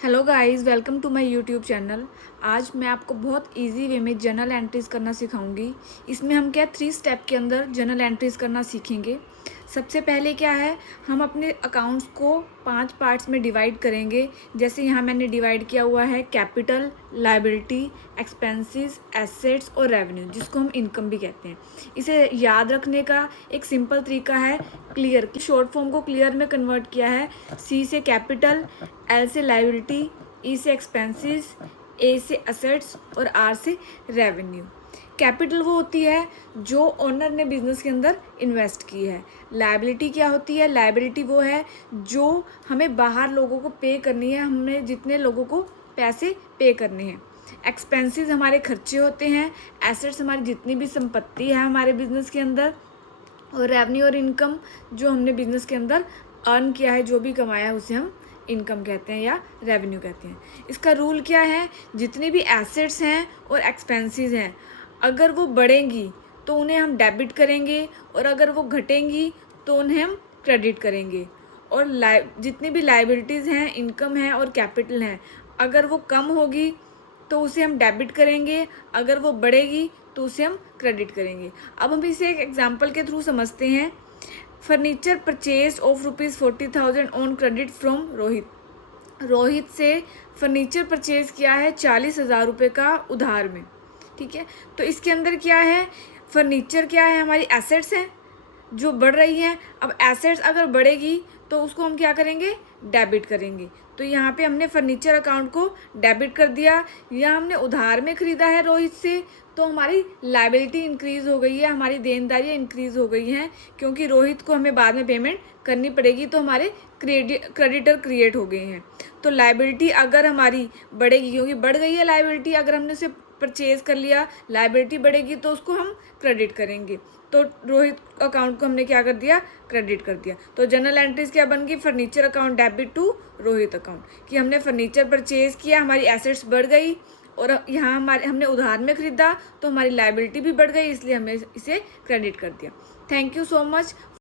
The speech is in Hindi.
Hello guys, welcome to my YouTube channel. आज मैं आपको बहुत इजी वे में जर्नल एंट्रीज़ करना सिखाऊंगी। इसमें हम क्या 3 स्टेप के अंदर जर्नल एंट्रीज़ करना सीखेंगे। सबसे पहले क्या है, हम अपने अकाउंट्स को 5 पार्ट्स में डिवाइड करेंगे। जैसे यहाँ मैंने डिवाइड किया हुआ है कैपिटल, लायबिलिटी, एक्सपेंसेस, एसेट्स और रेवेन्यू, जिसको हम इनकम भी कहते हैं। इसे याद रखने का एक सिंपल तरीका है क्लियर की शॉर्ट फॉर्म को क्लियर में कन्वर्ट किया है। सी से कैपिटल, एल से लायबिलिटी, ई से एक्सपेंसेस, ए से असेट्स और आर से रेवेन्यू। कैपिटल वो होती है जो ओनर ने बिजनेस के अंदर इन्वेस्ट की है। लायबिलिटी क्या होती है? लायबिलिटी वो है जो हमें बाहर लोगों को पे करनी है, हमने जितने लोगों को पैसे पे करने हैं। एक्सपेंसेस हमारे खर्चे होते हैं। एसेट्स हमारी जितनी भी संपत्ति है हमारे बिजनेस के अंदर। और रेवेन्यू और इनकम जो हमने बिजनेस के अंदर अर्न किया है, जो भी कमाया है, उसे हम इनकम कहते हैं या रेवेन्यू कहते हैं। इसका रूल क्या है? जितनी भी एसेट्स हैं और एक्सपेंसेस हैं, अगर वो बढ़ेंगी तो उन्हें हम डेबिट करेंगे, और अगर वो घटेंगी तो उन्हें हम क्रेडिट करेंगे। और जितनी भी लायबिलिटीज़ हैं, इनकम है और कैपिटल हैं, अगर वो कम होगी तो उसे हम डेबिट करेंगे, अगर वो बढ़ेगी तो उसे हम क्रेडिट करेंगे। अब हम इसे एक एग्जांपल के थ्रू समझते हैं। Furniture purchase of ₹40,000 on credit from Rohit. Rohit से फर्नीचर परचेज किया है 40,000 रुपये का उधार में। ठीक है, तो इसके अंदर क्या है? फर्नीचर क्या है? हमारी एसेट्स हैं जो बढ़ रही हैं। अब एसेट्स अगर बढ़ेगी तो उसको हम क्या करेंगे? डेबिट करेंगे। तो यहाँ पे हमने फर्नीचर अकाउंट को डेबिट कर दिया। या हमने उधार में ख़रीदा है रोहित से, तो हमारी लायबिलिटी इंक्रीज़ हो गई है, हमारी देनदारियाँ इंक्रीज़ हो गई हैं, क्योंकि रोहित को हमें बाद में पेमेंट करनी पड़ेगी, तो हमारे क्रेडिटर क्रिएट हो गए हैं। तो लायबिलिटी अगर हमारी बढ़ेगी, क्योंकि बढ़ गई है लायबिलिटी, अगर हमने उसे परचेज कर लिया, लायबिलिटी बढ़ेगी तो उसको हम क्रेडिट करेंगे। तो रोहित अकाउंट को हमने क्या कर दिया? क्रेडिट कर दिया। तो जनरल एंट्रीज क्या बन गई? Furniture account debit to Rohit account, कि हमने फर्नीचर परचेज किया, हमारी एसेट्स बढ़ गई, और यहाँ हमने उधार में ख़रीदा तो हमारी लायबिलिटी भी बढ़ गई, इसलिए हमने इसे क्रेडिट कर दिया। Thank you so much.